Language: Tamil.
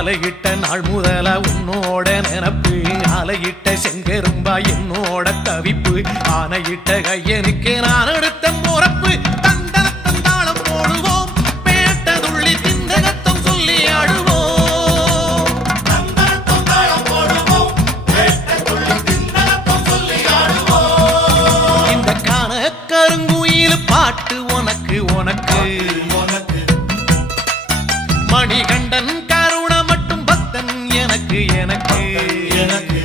மாலையிட்ட நாள் முதல உன்னோட நினப்பு ஆலையிட்ட செங்கரும்பா என்னோட தவிப்பு ஆனையிட்ட கையனுக்கு நான் எடுத்த முறப்பு தந்தரத்தம் தாளம் போடுவோம் பேட்டதுள்ளி திந்தகத்தம் சொல்லி ஆடுவோம் தந்தரத்தம் தாளம் போடுவோம் பேட்டதுள்ளி திந்தகத்தம் சொல்லி ஆடுவோம் இந்த காண கருங்குயில் பாட்டு உனக்கு உனக்கு மணிகண்டன் கருண மட்டும் பக்தன் எனக்கு எனக்கு எனக்கு